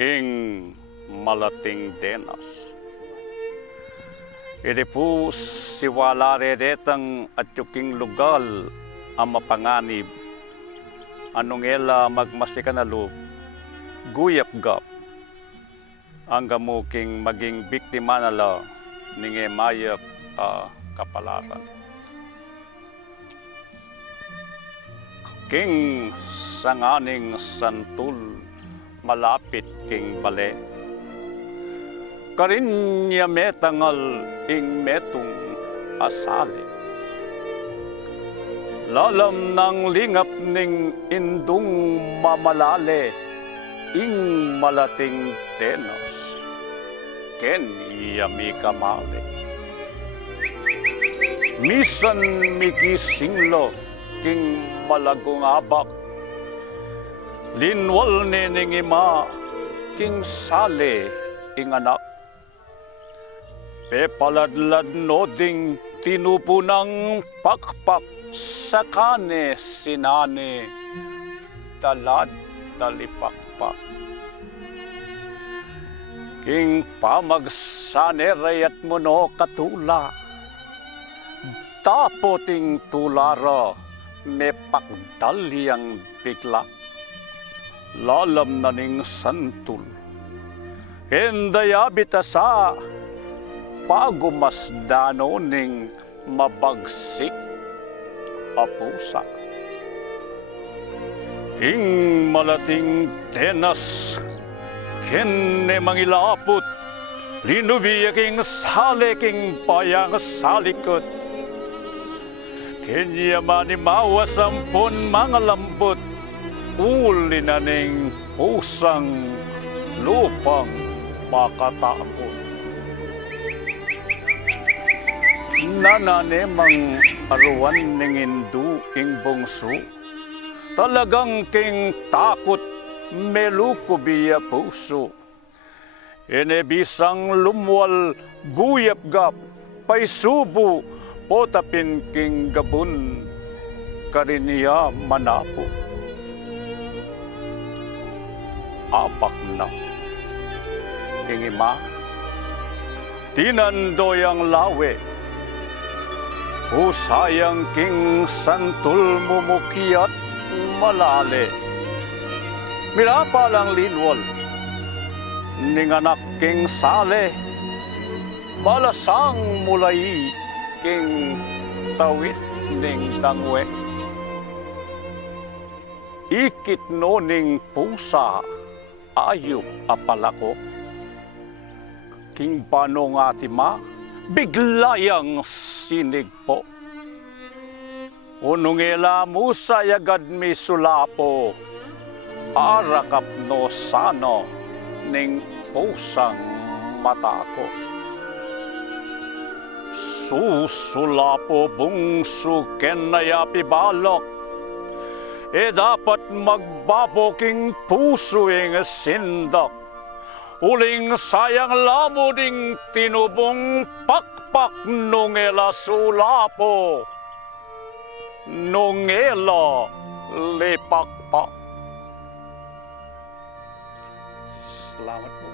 ing malating denas. Iti po si wala redetang at yuking lugal ang mapanganib. Anong ela magmasikanalo, guyap gap, ang gamuking maging biktima nala ni mayap kapalaran. King sanganing santul malapit king bale. Karinya metangal ing metong asali. Lalam ng lingap ning indung mamalale ing malating tenos. Ken yami kamali. Misan mikisinglo king malagong abak. Linwal ning ima king sale ing anak. Pepaladlad no ding tinupo ng pakpak sa kane sinane talad talipakpak. King pamagsanerayat mo no katula, tapoting tulara me pakdalyang bigla. Lalam na ning santul, hendayabita sa pagumasdano ning mabagsik a pusa. Ing malating tenas kenne mangilapot, linubiya king sale king payang salikot. Kenya manimawa sampon mga lambot, uli na ning pusang lupang makatapon. Nananemang aruan ning indu ing bungso, talagang king takot melukubiya puso. Inebisang lumwal guyap gap, paisubo potapin king gabun, kariniya manapo. Apak na ing ima, tinandoyang lawe, pusayang king santul mumukiat malale. Mirapalang linwal, ning anak king sale, malasang mulay king tawit ning dangwe. Ikit no ning pusa, ayup apalako. King panong atima, biglayang sinig po. Unungela musa yagad mi sulapo, arakap no sano ning pusang matako. Susulapo bungsu kenayapi balok, dapat magbabo king puso ing sindak. Uling sayang lamo ding tinubong pakpak nungela sulapo, nungela lepakpak. Salamat po.